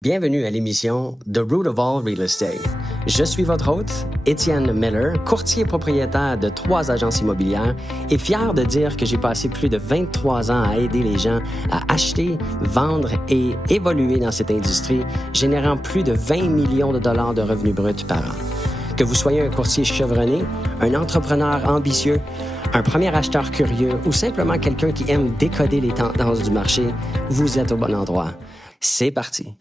Bienvenue à l'émission The Root of All Real Estate. Je suis votre hôte, Étienne Miller, courtier propriétaire de 3 agences immobilières et fier de dire que j'ai passé plus de 23 ans à aider les gens à acheter, vendre et évoluer dans cette industrie, générant plus de 20 millions de dollars de revenus bruts par an. Que vous soyez un courtier chevronné, un entrepreneur ambitieux, un premier acheteur curieux ou simplement quelqu'un qui aime décoder les tendances du marché, vous êtes au bon endroit. C'est parti!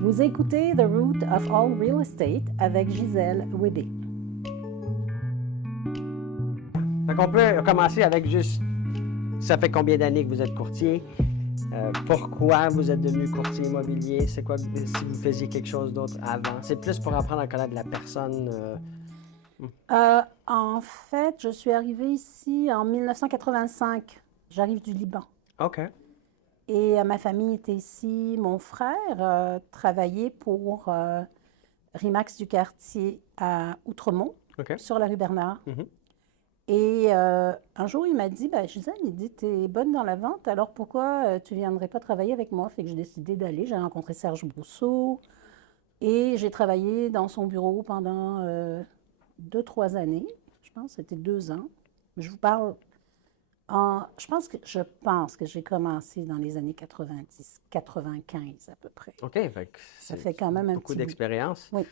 Vous écoutez The Root of All Real Estate avec Gisèle Ouédé. On peut commencer avec juste, ça fait combien d'années que vous êtes courtier? Pourquoi vous êtes devenu courtier immobilier? C'est quoi si vous faisiez quelque chose d'autre avant? C'est plus pour apprendre à connaître la personne. En fait, je suis arrivée ici en 1985. J'arrive du Liban. OK. Et ma famille était ici. Mon frère travaillait pour Rimax du quartier à Outremont, OK. sur la rue Bernard. Mhm. Et un jour, il m'a dit, Gisèle, il dit, t'es bonne dans la vente, alors pourquoi tu viendrais pas travailler avec moi? Fait que j'ai décidé d'aller. J'ai rencontré Serge Brousseau et j'ai travaillé dans son bureau pendant 2-3 années. Je pense que c'était 2 ans. Je vous parle je pense que j'ai commencé dans les années 90, 95 à peu près. OK. Fait que Ça fait quand même un beaucoup petit bout. d'expérience. Oui.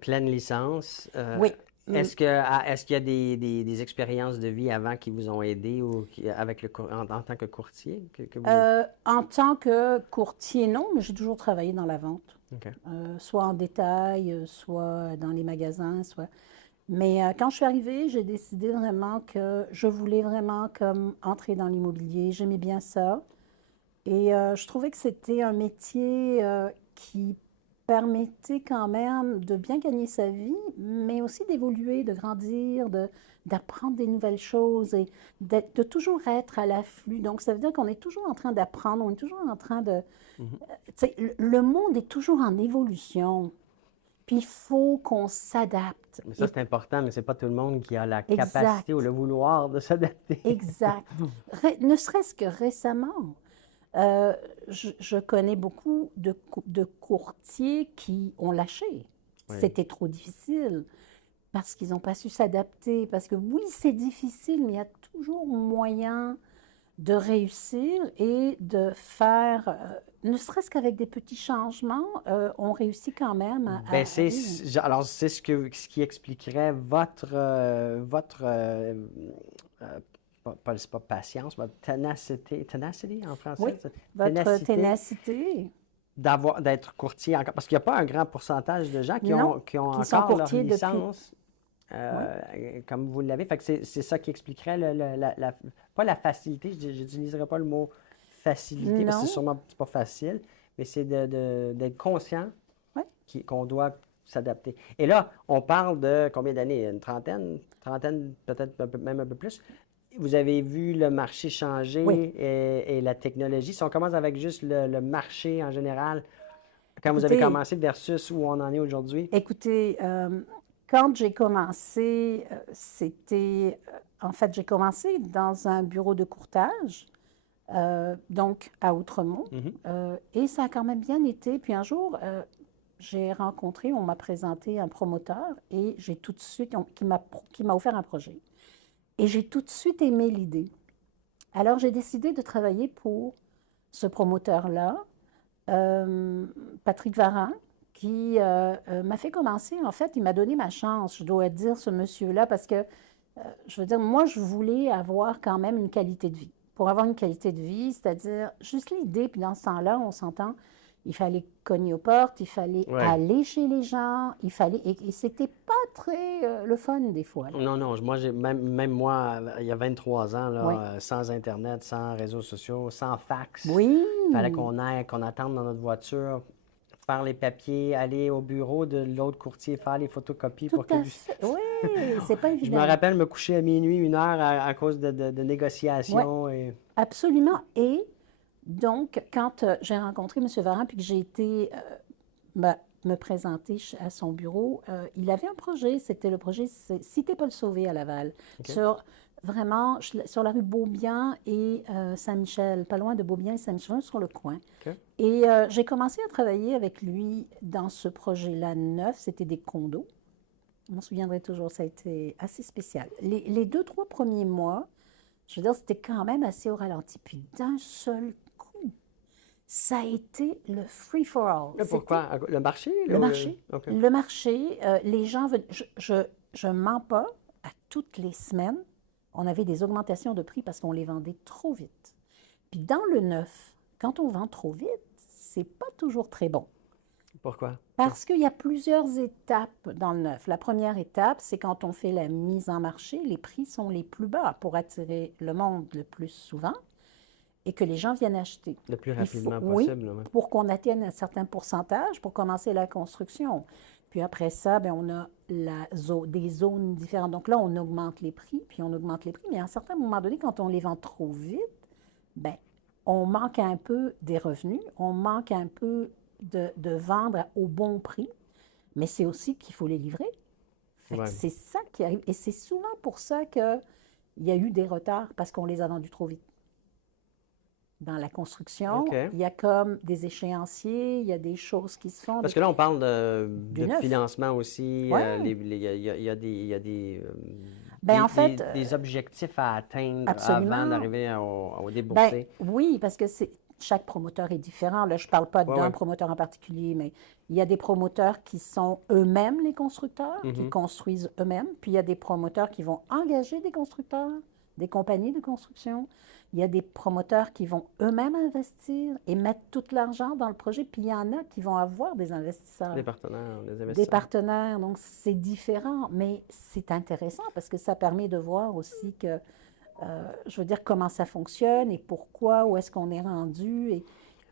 Pleine licence. Oui. Est-ce qu'il y a des expériences de vie avant qui vous ont aidé ou en tant que courtier? En tant que courtier, non, mais j'ai toujours travaillé dans la vente. OK. Soit en détail, soit dans les magasins, soit... Mais quand je suis arrivée, j'ai décidé vraiment que je voulais vraiment comme entrer dans l'immobilier. J'aimais bien ça. Et je trouvais que c'était un métier qui permettait quand même de bien gagner sa vie, mais aussi d'évoluer, de grandir, d'apprendre des nouvelles choses et de toujours être à l'afflux. Donc, ça veut dire qu'on est toujours en train d'apprendre, on est toujours en train de... Tu sais, le monde est toujours en évolution. Puis il faut qu'on s'adapte. Mais ça, c'est important, mais c'est pas tout le monde qui a la Exact. capacité ou le vouloir de s'adapter. Exact. Ne serait-ce que récemment, je connais beaucoup de courtiers qui ont lâché. Oui. C'était trop difficile parce qu'ils n'ont pas su s'adapter. Parce que oui, c'est difficile, mais il y a toujours moyen de réussir et de faire, ne serait-ce qu'avec des petits changements, on réussit quand même à... Ben, alors, c'est ce qui expliquerait c'est pas patience, votre ténacité en français? Oui, votre ténacité. D'être courtier encore, parce qu'il n'y a pas un grand pourcentage de gens qui Non, ont qui sont encore leur courtiers depuis- licence comme vous l'avez. Fait que c'est ça qui expliquerait pas la facilité, je n'utiliserai pas le mot facilité parce que c'est Non. sûrement pas facile, mais c'est d'être conscient Ouais. qu'on doit s'adapter. Et là, on parle de combien d'années? Une trentaine, peut-être même un peu plus. Vous avez vu le marché changer Oui. et la technologie. Si on commence avec juste le marché en général, quand vous avez Écoutez, commencé versus où on en est aujourd'hui? Écoutez, quand j'ai commencé, en fait, j'ai commencé dans un bureau de courtage, donc à Outremont, et ça a quand même bien été. Puis un jour, on m'a présenté un promoteur et j'ai tout de suite, qui m'a offert un projet. Et j'ai tout de suite aimé l'idée. Alors, j'ai décidé de travailler pour ce promoteur-là, Patrick Varin, qui m'a fait commencer. En fait, il m'a donné ma chance, je dois dire, ce monsieur-là, parce que, je veux dire, moi, je voulais avoir quand même une qualité de vie. Pour avoir une qualité de vie, c'est-à-dire juste l'idée, puis dans ce temps-là, on s'entend, il fallait cogner aux portes, il fallait aller chez les gens, et c'était pas très le fun des fois. Là. Non, moi, même moi, il y a 23 ans, là, sans Internet, sans réseaux sociaux, sans fax. Oui. Il fallait qu'on attende dans notre voiture, faire les papiers, aller au bureau de l'autre courtier, faire les photocopies Tout à fait. Oui, c'est pas évident. Je me rappelle me coucher à minuit, 1 heure à cause de négociations. Ouais. Absolument. Et donc, quand j'ai rencontré M. Varin puis que j'ai été me présenter à son bureau, il avait un projet. C'était le projet Cité Paul Sauvé à Laval, sur vraiment sur la rue Beaubien et Saint-Michel, pas loin de Beaubien et Saint-Michel, sur le coin. OK. Et j'ai commencé à travailler avec lui dans ce projet-là neuf, c'était des condos. Je m'en souviendrai toujours, ça a été assez spécial. Les 2, 3 premiers mois, je veux dire, c'était quand même assez au ralenti. Puis d'un seul coup, ça a été le free-for-all. Mais pourquoi? Le marché? Le marché. OK. Le marché, les gens venaient. Je mens pas, à toutes les semaines, on avait des augmentations de prix parce qu'on les vendait trop vite. Puis dans le neuf, quand on vend trop vite, c'est pas toujours très bon. Pourquoi? Parce qu'il y a plusieurs étapes dans le neuf. La première étape, c'est quand on fait la mise en marché, les prix sont les plus bas pour attirer le monde le plus souvent et que les gens viennent acheter. Le plus Il faut- rapidement oui, possible. Ouais. pour qu'on atteigne un certain pourcentage pour commencer la construction. Puis après ça, ben, on a des zones différentes. Donc là, on augmente les prix, puis on augmente les prix. Mais à un certain moment donné, quand on les vend trop vite, ben, on manque un peu des revenus, on manque un peu de vendre au bon prix, mais c'est aussi qu'il faut les livrer. Fait que Ouais. c'est ça qui arrive. Et c'est souvent pour ça qu'il y a eu des retards, parce qu'on les a vendus trop vite. Dans la construction, OK. il y a comme des échéanciers, il y a des choses qui se font. Parce que là, on parle Du de neuf. financement aussi. Ouais. Il y a Ben, en fait, des objectifs à atteindre absolument. avant d'arriver au Ben, déboursé. oui, parce que chaque promoteur est différent. Là, je ne parle pas Ouais, d'un ouais. promoteur en particulier, mais il y a des promoteurs qui sont eux-mêmes les constructeurs, qui construisent eux-mêmes. Puis il y a des promoteurs qui vont engager des constructeurs, des compagnies de construction. Il y a des promoteurs qui vont eux-mêmes investir et mettre tout l'argent dans le projet. Puis il y en a qui vont avoir des investisseurs. Des partenaires, des Des investisseurs. partenaires, donc c'est différent, mais c'est intéressant parce que ça permet de voir aussi que, je veux dire, comment ça fonctionne et pourquoi, où est-ce qu'on est rendu.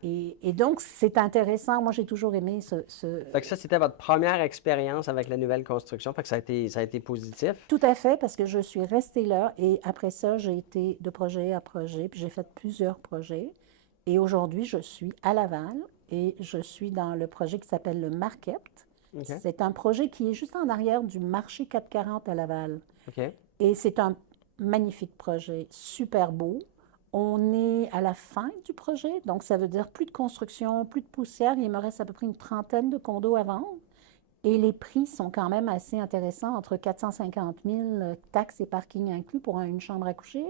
Et donc, c'est intéressant. Moi, j'ai toujours aimé Fait que ça, c'était votre première expérience avec la nouvelle construction. Fait que ça a été positif. Tout à fait, parce que je suis restée là et après ça, j'ai été de projet à projet, puis j'ai fait plusieurs projets. Et aujourd'hui, je suis à Laval et je suis dans le projet qui s'appelle le Market. OK. C'est un projet qui est juste en arrière du marché 440 à Laval. OK. Et c'est un magnifique projet, super beau. On est à la fin du projet, donc ça veut dire plus de construction, plus de poussière. Il me reste à peu près une trentaine de condos à vendre. Et les prix sont quand même assez intéressants, entre 450 000 taxes et parking inclus pour une chambre à coucher.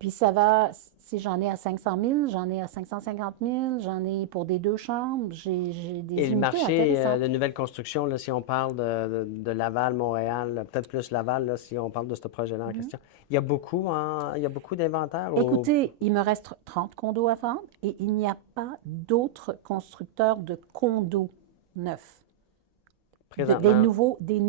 Puis ça va, si j'en ai à 500 000, j'en ai à 550 000, j'en ai pour des 2 chambres, j'ai des Et le unités marché intéressantes. de nouvelle construction, là, si on parle de Laval, Montréal, peut-être plus Laval, là, si on parle de ce projet-là en question, il y a il y a beaucoup d'inventaires. Écoutez, il me reste 30 condos à vendre et il n'y a pas d'autres constructeurs de condos neufs. Des Présentement.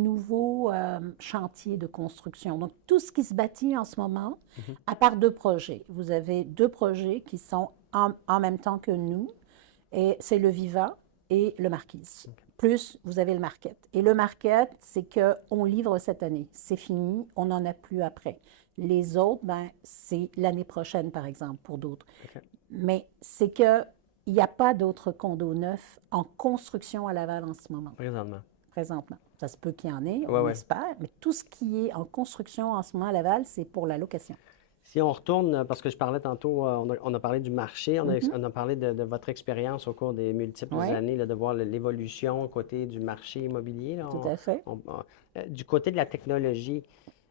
nouveaux chantiers de construction. Donc, tout ce qui se bâtit en ce moment, à part 2 projets. Vous avez 2 projets qui sont en même temps que nous, et c'est le Viva et le Marquise. Plus, vous avez le Market. Et le Market, c'est qu'on livre cette année. C'est fini, on n'en a plus après. Les autres, ben, c'est l'année prochaine, par exemple, pour d'autres. OK. Mais c'est qu'il n'y a pas d'autres condos neufs en construction à Laval en ce moment. Présentement. Ça se peut qu'il y en ait, on espère, mais tout ce qui est en construction en ce moment à Laval, c'est pour la location. Si on retourne, parce que je parlais tantôt, on a parlé du marché, on a parlé de votre expérience au cours des multiples années, là, de voir l'évolution côté du marché immobilier. Là, Tout à fait. Du côté de la technologie,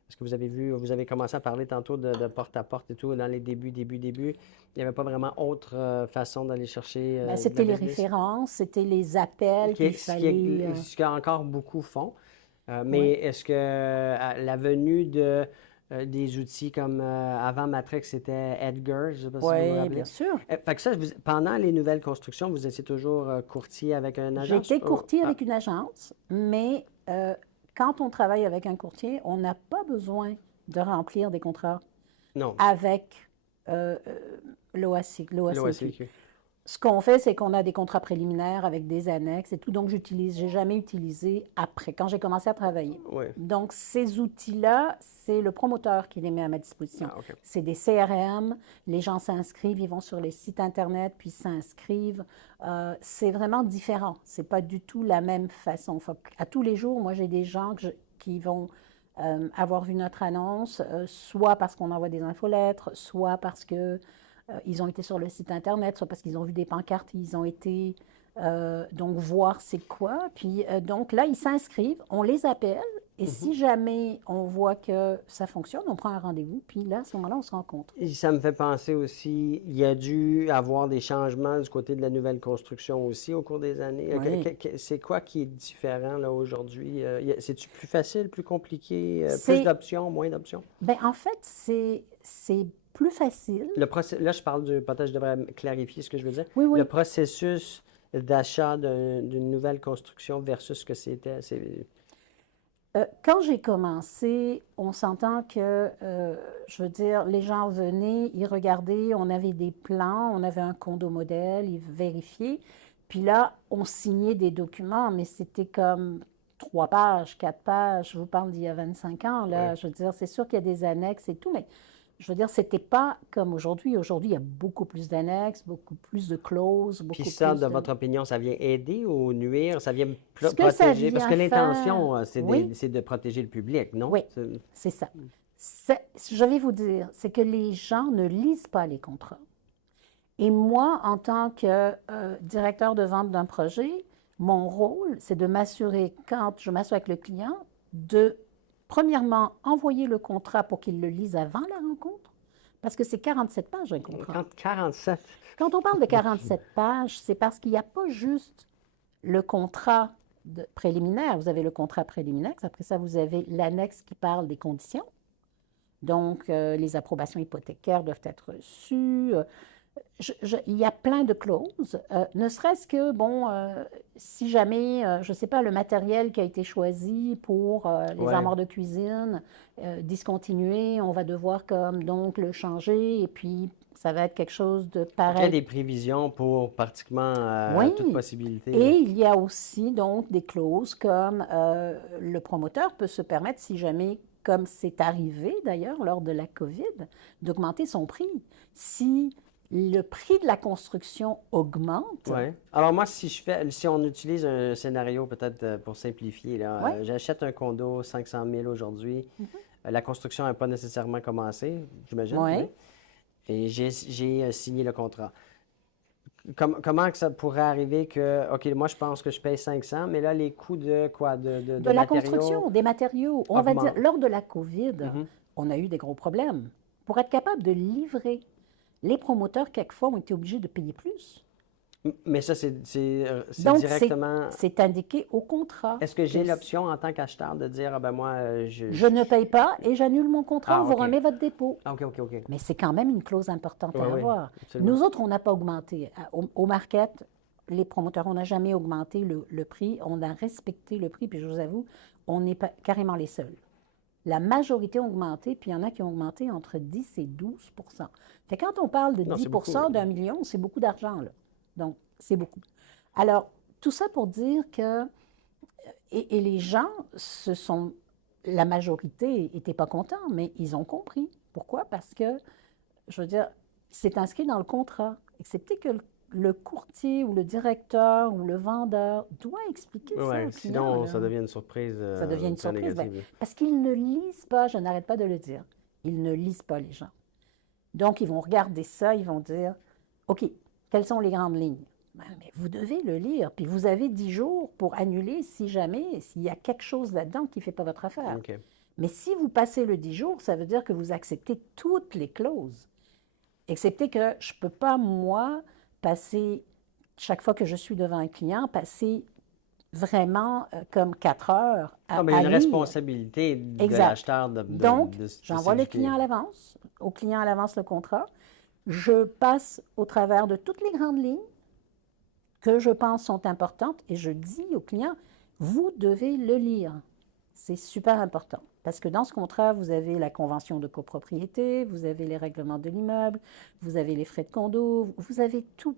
est-ce que vous avez commencé à parler tantôt de porte-à-porte et tout, dans les débuts, il n'y avait pas vraiment autre façon d'aller chercher Ben, de c'était la les business? références, c'était les appels qu'il fallait. Ce qu'encore beaucoup font. Mais est-ce que la venue des outils comme avant Matrix, c'était Edgar, je ne sais pas si vous vous Oui, rappelez. bien sûr. Fait que ça, pendant les nouvelles constructions, vous étiez toujours courtier avec une agence? J'étais courtier avec une agence, mais quand on travaille avec un courtier, on n'a pas besoin de remplir des contrats Non, avec l'OACQ. l'OSCQ. Ce qu'on fait, c'est qu'on a des contrats préliminaires avec des annexes et tout. Donc, j'ai jamais utilisé après, quand j'ai commencé à travailler. Oui. Donc, ces outils-là, c'est le promoteur qui les met à ma disposition. Ah, OK. C'est des CRM, les gens s'inscrivent, ils vont sur les sites Internet, puis s'inscrivent. C'est vraiment différent. C'est pas du tout la même façon. À tous les jours, moi, j'ai des gens qui vont avoir vu notre annonce, soit parce qu'on envoie des infolettres, soit parce que ils ont été sur le site Internet, soit parce qu'ils ont vu des pancartes, ils ont été donc voir c'est quoi. Puis donc là, ils s'inscrivent, on les appelle, et si jamais on voit que ça fonctionne, on prend un rendez-vous, puis là, à ce moment-là, on se rencontre. Et ça me fait penser aussi, il y a dû avoir des changements du côté de la nouvelle construction aussi au cours des années. Oui. C'est quoi qui est différent là aujourd'hui? C'est-tu plus facile, plus compliqué, plus C'est, d'options, moins d'options? ben en fait, c'est plus facile. Là, je parle du, peut-être je devrais clarifier ce que je veux dire. Oui, Le oui. processus d'achat d'une nouvelle construction versus ce que c'était. Quand j'ai commencé, on s'entend que, je veux dire, les gens venaient, ils regardaient, on avait des plans, on avait un condo modèle, ils vérifiaient. Puis là, on signait des documents, mais c'était comme 3 pages, 4 pages. Je vous parle d'il y a 25 ans, Oui. là. Je veux dire, c'est sûr qu'il y a des annexes et tout, mais je veux dire, c'était pas comme aujourd'hui. Aujourd'hui, il y a beaucoup plus d'annexes, beaucoup plus de clauses, Puis beaucoup ça, plus de de... votre opinion, ça vient aider ou nuire? Ça vient Ce que ça protéger? Parce vient que faire, l'intention, oui, c'est de protéger le public, non? oui, c'est ça. Je vais vous dire, c'est que les gens ne lisent pas les contrats. Et moi, en tant que directeur de vente d'un projet, mon rôle, c'est de m'assurer, quand je m'assois avec le client, de, premièrement, envoyer le contrat pour qu'il le lise avant la rencontre, parce que c'est 47 pages un contrat. 47. Quand on parle de 47 pages, c'est parce qu'il n'y a pas juste le contrat préliminaire. Vous avez le contrat préliminaire, après ça, vous avez l'annexe qui parle des conditions. Donc, les approbations hypothécaires doivent être reçues. Il y a plein de clauses, ne serait-ce que, bon, si jamais, je ne sais pas, le matériel qui a été choisi pour les Ouais. armoires de cuisine discontinué, on va devoir comme donc le changer et puis ça va être quelque chose de Donc, il y a pareil. des prévisions pour pratiquement toute Oui, possibilité, là. et il y a aussi donc des clauses comme le promoteur peut se permettre, si jamais, comme c'est arrivé d'ailleurs lors de la COVID, d'augmenter son prix. Si le prix de la construction augmente, Ouais. Alors moi, si on utilise un scénario peut-être pour simplifier, là, oui, j'achète un condo 500 000 aujourd'hui. La construction n'a pas nécessairement commencé, j'imagine, oui. oui. Et j'ai signé le contrat. Comment que ça pourrait arriver que, OK, moi je pense que je paye 500, mais là les coûts de quoi, De de la matériaux construction, des matériaux, on va dire, augmentent. lors de la COVID, Mhm. on a eu des gros problèmes. Pour être capable de livrer, les promoteurs, quelquefois, ont été obligés de payer plus. Mais ça, c'est Donc, directement. c'est indiqué au contrat. Est-ce que j'ai l'option en tant qu'acheteur de dire, ah ben moi, Je ne paye pas et j'annule mon contrat, on Ah, vous OK. remet votre dépôt. Ah, OK, OK, OK. Mais c'est quand même une clause importante Oui, à oui, avoir. absolument. Nous autres, on n'a pas augmenté. Au market, les promoteurs, on n'a jamais augmenté le prix. On a respecté le prix, puis je vous avoue, on n'est pas carrément les seuls. La majorité ont augmenté, puis il y en a qui ont augmenté entre 10 et 12 Fait que quand on parle de Non, 10 c'est beaucoup. d'un million, c'est beaucoup d'argent, là. Donc, c'est beaucoup. Alors, tout ça pour dire que, et les gens la majorité n'était pas contents, mais ils ont compris. Pourquoi? Parce que, je veux dire, c'est inscrit dans le contrat, excepté que le courtier ou le directeur ou le vendeur doit expliquer ça Ouais, au client, sinon là. ça devient une surprise Ça devient une très surprise. Ben, négative. parce qu'ils ne lisent pas, je n'arrête pas de le dire, ils ne lisent pas les gens. Donc, ils vont regarder ça, ils vont dire, OK, quelles sont les grandes lignes? Ben, mais vous devez le lire, puis vous avez 10 jours pour annuler si jamais, s'il y a quelque chose là-dedans qui ne fait pas votre affaire. OK. Mais si vous passez le 10 jours, ça veut dire que vous acceptez toutes les clauses. Excepté que je ne peux pas, moi, passer, chaque fois que je suis devant un client, passer vraiment comme 4 heures Ah, à mais il y a une lire. responsabilité de Exact. l'acheteur Donc, de j'envoie le s'éduquer. client à l'avance, au client à l'avance le contrat. Je passe au travers de toutes les grandes lignes que je pense sont importantes et je dis au client, vous devez le lire. C'est super important parce que dans ce contrat, vous avez la convention de copropriété, vous avez les règlements de l'immeuble, vous avez les frais de condo, vous avez tout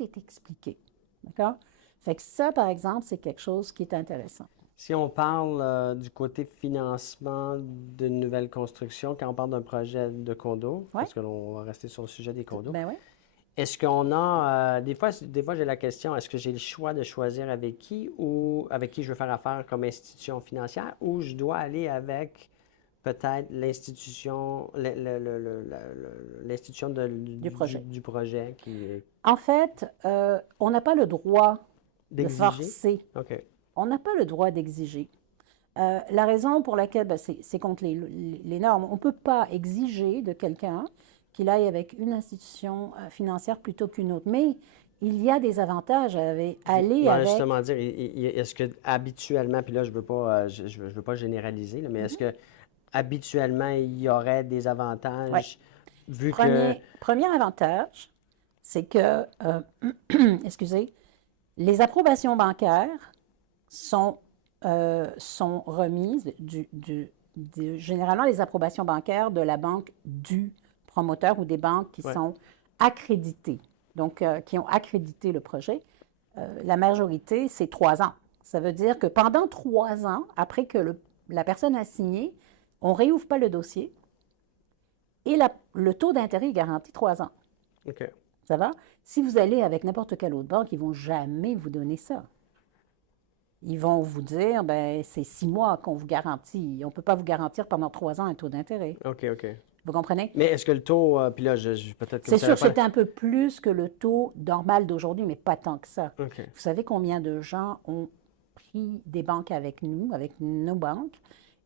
est expliqué. D'accord? Fait que ça, par exemple, c'est quelque chose qui est intéressant. Si on parle du côté financement d'une nouvelle construction, quand on parle d'un projet de condo, Ouais. parce que l'on va rester sur le sujet des condos, Ben oui. Est-ce qu'on a, des fois j'ai la question, est-ce que j'ai le choix de choisir avec qui ou avec qui je veux faire affaire comme institution financière ou je dois aller avec peut-être l'institution, l'institution du projet. du projet qui est En fait, on n'a pas le droit de d'exiger? forcer. OK. On n'a pas le droit d'exiger. La raison pour laquelle, ben, c'est contre les normes. On ne peut pas exiger de quelqu'un qu'il aille avec une institution financière plutôt qu'une autre. Mais il y a des avantages à aller Voilà, avec. justement dire, est-ce que habituellement, puis là, je veux pas, je veux pas généraliser, là, mais est-ce que habituellement, il y aurait des Ouais. avantages vu que... Premier avantage, c'est que, excusez, les approbations bancaires sont remises généralement les approbations bancaires de la banque du promoteur ou des banques qui Ouais. sont accréditées, donc qui ont accrédité le projet. La majorité, c'est 3 ans. Ça veut dire que pendant 3 ans, après que la personne a signé, on ne réouvre pas le dossier et le taux d'intérêt est garanti 3 ans. OK. Ça va? Si vous allez avec n'importe quelle autre banque, ils ne vont jamais vous donner ça. Ils vont vous dire, ben c'est 6 mois qu'on vous garantit. On ne peut pas vous garantir pendant 3 ans un taux d'intérêt. OK, OK. Vous comprenez? Mais est-ce que le taux, puis là, peut-être que C'est vous savez sûr que pas... c'est un peu plus que le taux normal d'aujourd'hui, mais pas tant que ça. OK. Vous savez combien de gens ont pris des banques avec nous, avec nos banques,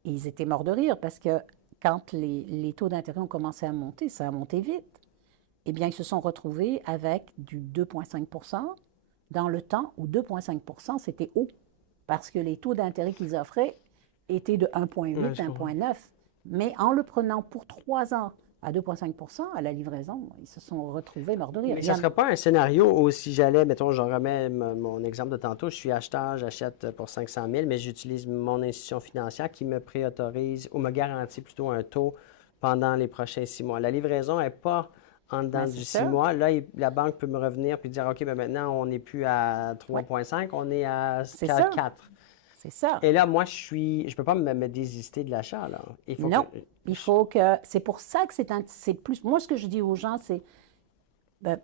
et ils étaient morts de rire parce que quand les taux d'intérêt ont commencé à monter, ça a monté vite. Eh bien, ils se sont retrouvés avec du 2,5 dans le temps où 2,5 c'était haut parce que les taux d'intérêt qu'ils offraient étaient de 1,8, Ouais, je comprends. 1,9. Mais en le prenant pour 3 ans à 2,5 à la livraison, ils se sont retrouvés morts de rire. Mais ça ne serait pas un scénario où si j'allais, mettons, je remets mon exemple de tantôt, je suis acheteur, j'achète pour 500 000, mais j'utilise mon institution financière qui me préautorise ou me garantit plutôt un taux pendant les prochains 6 mois. La livraison n'est pas en dedans Ben, du c'est 6 ça. mois. Là, la banque peut me revenir puis dire, OK, ben maintenant, on n'est plus à Ouais, 3,5, on est à c'est ça. 4. C'est ça. Et là, moi, je peux pas me désister de l'achat, là. Il faut que... Non, il faut que. C'est pour ça que c'est plus. Moi, ce que je dis aux gens, c'est ben,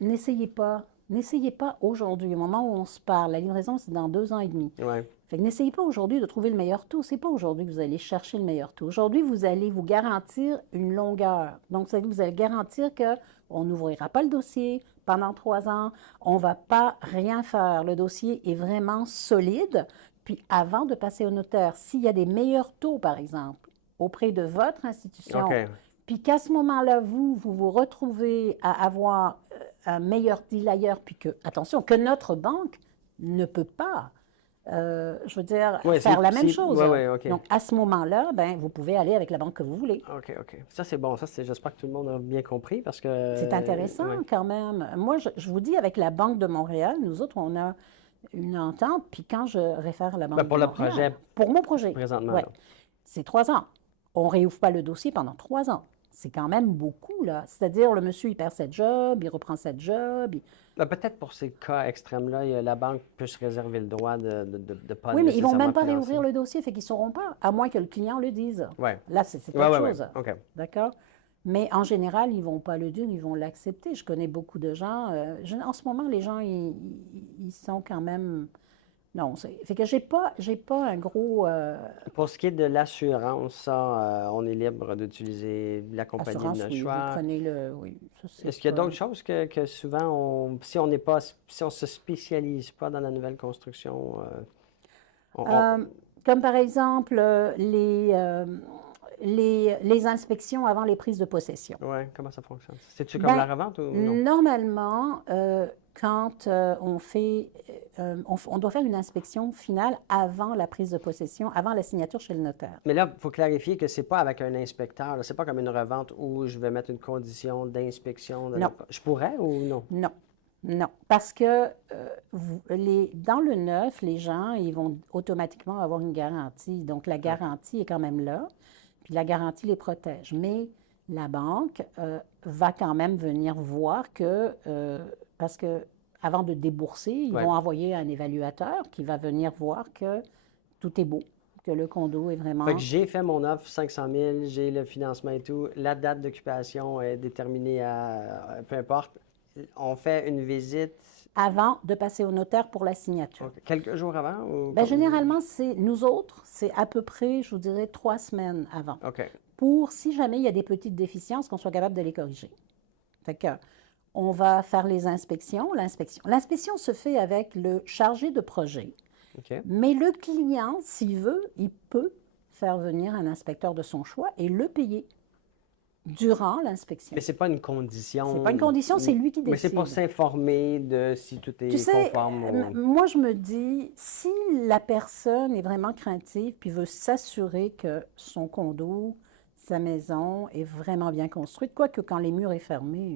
n'essayez pas. N'essayez pas aujourd'hui, au moment où on se parle. La livraison, c'est dans 2 ans et demi. Ouais. Fait que n'essayez pas aujourd'hui de trouver le meilleur taux. C'est pas aujourd'hui que vous allez chercher le meilleur taux. Aujourd'hui, vous allez vous garantir une longueur. Donc, vous allez garantir qu'on n'ouvrira pas le dossier pendant 3 ans. On ne va pas rien faire. Le dossier est vraiment solide. Puis, avant de passer au notaire, s'il y a des meilleurs taux, par exemple, auprès de votre institution, OK. puis qu'à ce moment-là, vous vous retrouvez à avoir un meilleur deal ailleurs, puis que, attention, que notre banque ne peut pas, je veux dire, Ouais, faire la même chose. Ouais, ouais, OK. Donc, à ce moment-là, ben, vous pouvez aller avec la banque que vous voulez. OK, OK. Ça, c'est bon. Ça, j'espère que tout le monde a bien compris parce que... C'est intéressant ouais. quand même. Moi, je vous dis, avec la Banque de Montréal, nous autres, on a une entente, puis quand je réfère à la Banque Ben, pour de le Montréal, projet pour mon projet, présentement, ouais, là. c'est 3 ans. On ne réouvre pas le dossier pendant 3 ans. C'est quand même beaucoup, là. C'est-à-dire, le monsieur, il perd sa job, il reprend sa job. Ben, peut-être pour ces cas extrêmes-là, la banque peut se réserver le droit de pas Oui, mais ils ne vont nécessairement même pas financer. réouvrir le dossier, fait qu'ils ne sauront pas, à moins que le client le dise. Ouais. Là, c'est Ouais, autre ouais, chose. ouais. OK. D'accord? Mais en général, ils ne vont pas le dire, ils vont l'accepter. Je connais beaucoup de gens. En ce moment, les gens, ils sont quand même. Non, fait que j'ai pas un gros Pour ce qui est de l'assurance, ça, on est libre d'utiliser la compagnie de assurance, notre oui, vous choix. prenez le. Oui, ça, c'est Est-ce qu'il y a pas. d'autres choses que souvent, si on n'est pas, si on se spécialise pas dans la nouvelle construction, on- Comme par exemple les inspections avant les prises de possession. ouais, comment ça fonctionne? C'est-tu comme Ben, la revente ou non? normalement, quand on fait, on doit faire une inspection finale avant la prise de possession, avant la signature chez le notaire. Mais là, il faut clarifier que c'est pas avec un inspecteur. C'est pas comme une revente où je vais mettre une condition d'inspection. Non. Je pourrais ou non? Non, non, parce que dans le neuf, les gens, ils vont automatiquement avoir une garantie. Donc, la garantie est quand même là, puis la garantie les protège. Mais la banque va quand même venir voir parce que avant de débourser, ils Ouais. vont envoyer un évaluateur qui va venir voir que tout est beau, que le condo est vraiment... Fait que j'ai fait mon offre 500 000, j'ai le financement et tout. La date d'occupation est déterminée à peu importe. on fait une visite avant de passer au notaire pour la signature. quelques jours avant? Ou Ben, généralement, nous autres, c'est à peu près, je vous dirais, 3 semaines avant. OK. Pour, si jamais il y a des petites déficiences, qu'on soit capable de les corriger. Fait que, on va faire les inspections. L'inspection se fait avec le chargé de projet. OK. Mais le client, s'il veut, il peut faire venir un inspecteur de son choix et le payer durant l'inspection. Mais c'est pas une condition. C'est pas une condition, c'est lui qui décide. Mais c'est pour s'informer de si tout est Tu sais, conforme. moi, je me dis, si la personne est vraiment craintive puis veut s'assurer que son condo, sa maison est vraiment bien construite, quoique quand les murs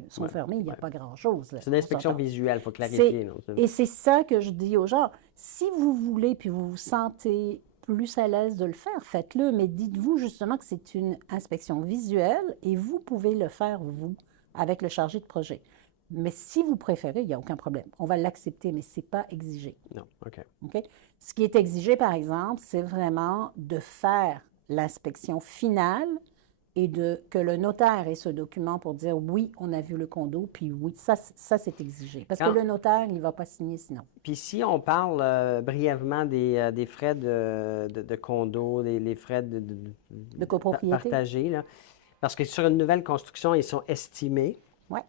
sont fermés, il n'y a pas grand-chose. C'est une inspection visuelle, il faut clarifier. Et c'est ça que je dis aux gens. Si vous voulez puis vous vous sentez plus à l'aise de le faire, faites-le, mais dites-vous justement que c'est une inspection visuelle et vous pouvez le faire, vous, avec le chargé de projet. Mais si vous préférez, il n'y a aucun problème. On va l'accepter, mais ce n'est pas exigé. Non, OK. OK? Ce qui est exigé, par exemple, c'est vraiment de faire l'inspection finale et que le notaire ait ce document pour dire oui, on a vu le condo, puis oui, ça c'est exigé. Parce que le notaire, il ne va pas signer sinon. Puis si on parle brièvement des frais de condo, les frais de copropriété partagés, là, parce que sur une nouvelle construction, ils sont estimés. Oui.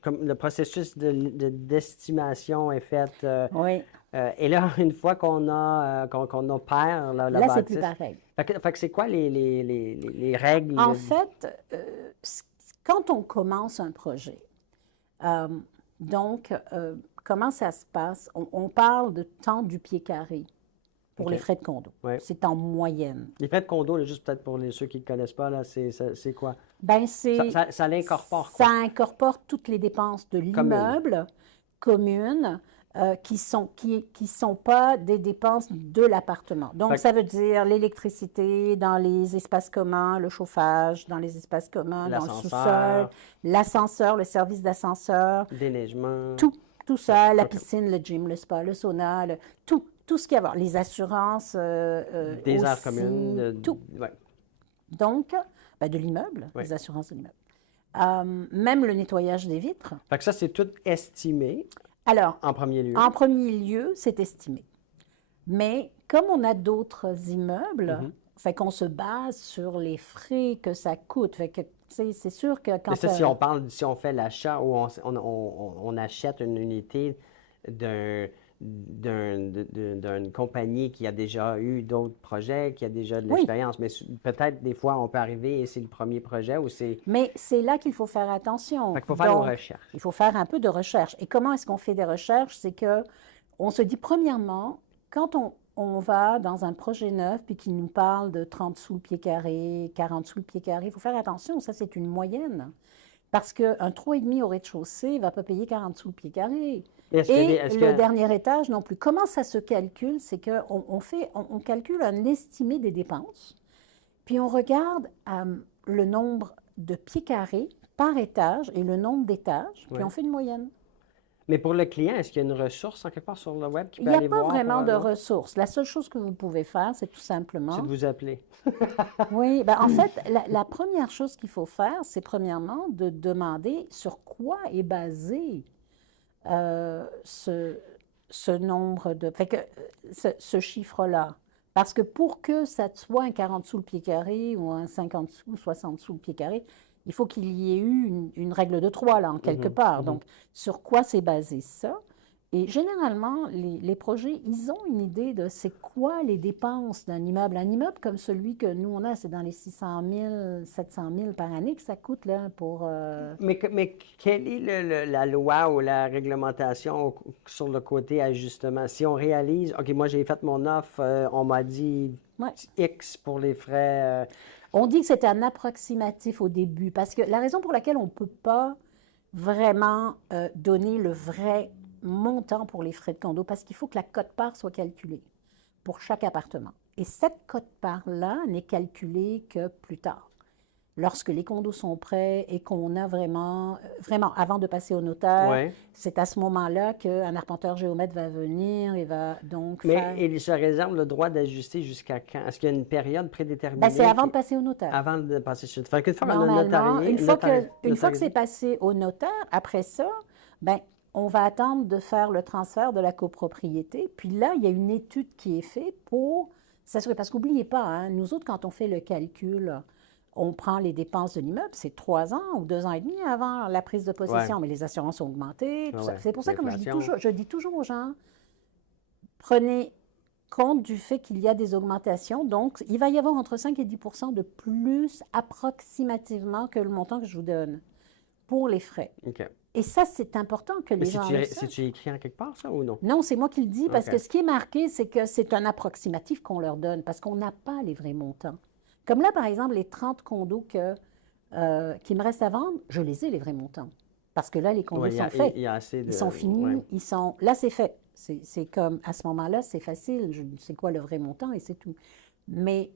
Comme le processus d'estimation est fait. Oui. Et là, une fois qu'on opère la là, bâtisse, c'est plus pareil. Fait que c'est quoi les règles? En fait, quand on commence un projet, comment ça se passe? On parle de temps du pied carré pour les frais de condo. Ouais. C'est en moyenne. Les frais de condo, là, juste peut-être pour ceux qui ne connaissent pas, là, c'est quoi? Ben, ça l'incorpore quoi? Ça incorpore toutes les dépenses de l'immeuble, communes, qui sont pas des dépenses de l'appartement. Donc, ça veut dire l'électricité dans les espaces communs, le chauffage dans les espaces communs, dans le sous-sol, l'ascenseur, le service d'ascenseur. Déneigement. Tout ça, la piscine, le gym, le spa, le sauna, tout ce qu'il y a à voir. Les assurances des aires communes. Tout. Ouais. Donc, de l'immeuble, les assurances de l'immeuble. Même le nettoyage des vitres. Fait que ça, c'est tout estimé. Alors, en premier lieu. En premier lieu, c'est estimé. Mais comme on a d'autres immeubles, fait qu'on se base sur les frais que ça coûte. Fait que, c'est sûr que quand... Mais ça, si on fait l'achat ou on achète une unité d'une compagnie qui a déjà eu d'autres projets, qui a déjà de l'expérience. Mais peut-être des fois, on peut arriver et c'est le premier projet ou c'est... Mais c'est là qu'il faut faire attention. Fait qu'il faut faire nos recherches. Il faut faire un peu de recherche. Et comment est-ce qu'on fait des recherches? C'est que on se dit, premièrement, quand on va dans un projet neuf puis qu'il nous parle de 30 sous le pied carré, 40 sous le pied carré, il faut faire attention. Ça, c'est une moyenne. Parce qu'un 3,5 au rez-de-chaussée ne va pas payer 40 sous le pied carré. Le dernier étage non plus. Comment ça se calcule? C'est qu'on calcule un estimé des dépenses, puis on regarde le nombre de pieds carrés par étage et le nombre d'étages, puis on fait une moyenne. Mais pour le client, est-ce qu'il y a une ressource en quelque part sur le web qui peut aller voir? Il n'y a pas vraiment de ressources. La seule chose que vous pouvez faire, c'est tout simplement... C'est de vous appeler. Oui, en fait, la première chose qu'il faut faire, c'est premièrement de demander sur quoi est basé ce nombre de... Fait que ce chiffre-là. Parce que pour que ça soit un 40 sous le pied carré ou un 50 sous, 60 sous le pied carré, il faut qu'il y ait eu une règle de 3, là, en quelque part. Donc, sur quoi c'est basé ça? Et généralement, les projets, ils ont une idée de c'est quoi les dépenses d'un immeuble. Un immeuble comme celui que nous, on a, c'est dans les 600 000, 700 000 par année que ça coûte, là, pour... Mais quelle est la loi ou la réglementation sur le côté ajustement? Si on réalise, OK, moi, j'ai fait mon offre, on m'a dit X pour les frais... On dit que c'est un approximatif au début, parce que la raison pour laquelle on ne peut pas vraiment donner le vrai montant pour les frais de condo, parce qu'il faut que la quote-part soit calculée pour chaque appartement. Et cette quote-part-là n'est calculée que plus tard. Lorsque les condos sont prêts et qu'on a vraiment, avant de passer au notaire, c'est à ce moment-là qu'un arpenteur géomètre va venir et va donc faire... Mais il se réserve le droit d'ajuster jusqu'à quand? Est-ce qu'il y a une période prédéterminée? C'est avant de passer au notaire. Avant de passer chez le... Fait que normalement, une fois que c'est passé au notaire, après ça, bien, on va attendre de faire le transfert de la copropriété. Puis là, il y a une étude qui est faite pour s'assurer. Parce qu'oubliez pas, hein, nous autres, quand on fait le calcul, on prend les dépenses de l'immeuble, c'est 3 ans ou 2 ans et demi avant la prise de possession, Ouais. mais les assurances ont augmenté. Tout ça. Ouais. C'est pour ça que L'inflation. je dis toujours aux gens, prenez compte du fait qu'il y a des augmentations. Donc, il va y avoir entre 5 et 10 de plus approximativement que le montant que je vous donne pour les frais. OK. Et ça, c'est important que Mais les gens le sachent. c'est-tu écrit en quelque part, ça, ou non? Non, c'est moi qui le dis parce OK. que ce qui est marqué, c'est que c'est un approximatif qu'on leur donne parce qu'on n'a pas les vrais montants. Comme là, par exemple, les 30 condos qui me restent à vendre, je les ai, les vrais montants. Parce que là, les condos Ouais, sont faits. il y a assez de... Ils sont finis, ouais. ils sont... Là, c'est fait. C'est comme, à ce moment-là, c'est facile. Je sais quoi le vrai montant et c'est tout. Mais,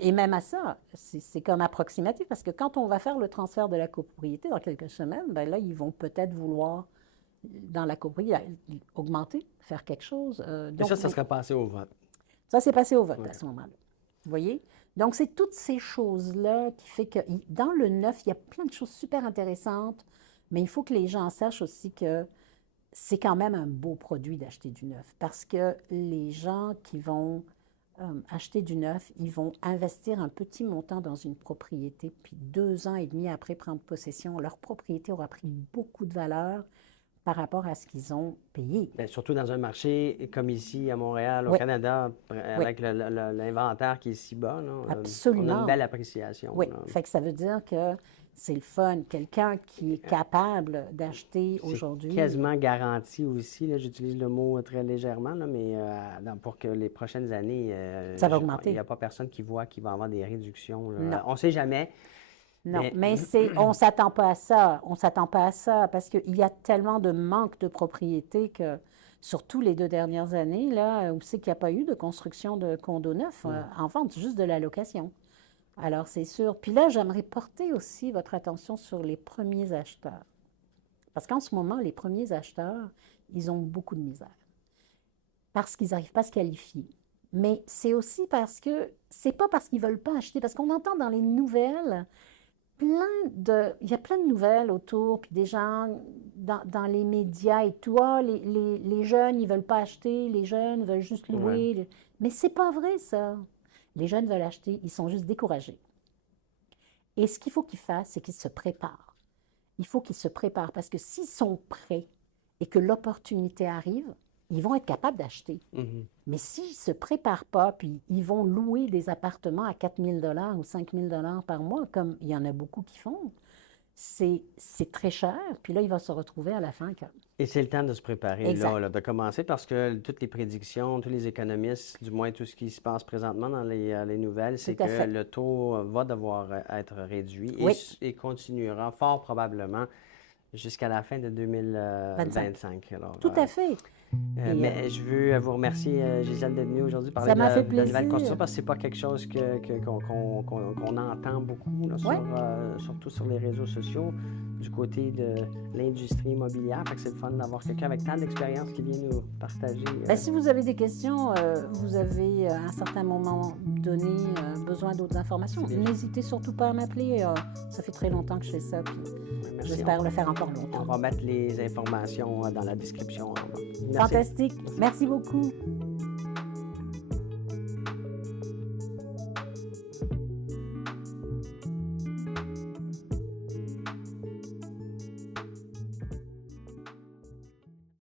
et même à ça, c'est comme approximatif parce que quand on va faire le transfert de la copropriété dans quelques semaines, ben là, ils vont peut-être vouloir, dans la copropriété, augmenter, faire quelque chose. Et Donc, ça serait passé au vote. ça, c'est passé au vote Ouais. à ce moment-là. Vous voyez? Donc, c'est toutes ces choses-là qui fait que dans le neuf, il y a plein de choses super intéressantes, mais il faut que les gens sachent aussi que c'est quand même un beau produit d'acheter du neuf parce que les gens qui vont acheter du neuf, ils vont investir un petit montant dans une propriété, puis 2 ans et demi après prendre possession, leur propriété aura pris beaucoup de valeur par rapport à ce qu'ils ont payé. Bien, surtout dans un marché comme ici, à Montréal, au Oui. Canada, avec l'inventaire qui est si bas, là, on a Absolument. une belle appréciation. Oui, là. fait que ça veut dire que c'est le fun. Quelqu'un qui est capable d'acheter C'est aujourd'hui. quasiment garanti aussi, là, j'utilise le mot très légèrement, là, mais pour que les prochaines années, Ça va augmenter. il n'y a pas personne qui voit qu'il va avoir des réductions. Là. Non. On ne sait jamais. Non, Mais- mais on ne s'attend pas à ça. On ne s'attend pas à ça parce qu'il y a tellement de manque de propriété que, surtout les 2 dernières années, là, où c'est qu'il n'y a pas eu de construction de condos neufs en vente, juste de la location. Alors, c'est sûr. Puis là, j'aimerais porter aussi votre attention sur les premiers acheteurs. Parce qu'en ce moment, les premiers acheteurs, ils ont beaucoup de misère. Parce qu'ils n'arrivent pas à se qualifier. Mais c'est aussi parce que, c'est pas parce qu'ils ne veulent pas acheter, parce qu'on entend dans les nouvelles, il y a plein de nouvelles autour, puis des gens dans les médias et tout, ah, les jeunes, ils ne veulent pas acheter, les jeunes veulent juste louer. Mais c'est pas vrai, ça. Les jeunes veulent acheter, ils sont juste découragés. Et ce qu'il faut qu'ils fassent, c'est qu'ils se préparent. Il faut qu'ils se préparent parce que s'ils sont prêts et que l'opportunité arrive, ils vont être capables d'acheter. Mhm. Mais s'ils ne se préparent pas, puis ils vont louer des appartements à 4 000 $ ou 5 000 $ par mois, comme il y en a beaucoup qui font, c'est très cher. Puis là, il va se retrouver à la fin que... Et c'est le temps de se préparer, Exact. là, de commencer, parce que toutes les prédictions, tous les économistes, du moins tout ce qui se passe présentement dans les nouvelles, c'est Tout à que fait. le taux va devoir être réduit Oui. et continuera fort probablement jusqu'à la fin de 2025. Alors, Tout à fait. Et, mais je veux vous remercier, Gisèle, d'être venue aujourd'hui parler Ça m'a fait de nouvelles plaisir. constructions, parce que c'est pas quelque chose qu'on entend beaucoup, là, Ouais. surtout sur les réseaux sociaux, du côté de l'industrie immobilière. Fait que c'est le fun d'avoir quelqu'un avec tant d'expérience qui vient nous partager. Ben, si vous avez des questions, vous avez à un certain moment donné besoin d'autres informations, n'hésitez surtout pas à m'appeler. Ça fait très longtemps que je fais ça, puis Merci. j'espère le faire encore On longtemps. va mettre les informations dans la description en bas. Merci. Fantastique. Merci beaucoup.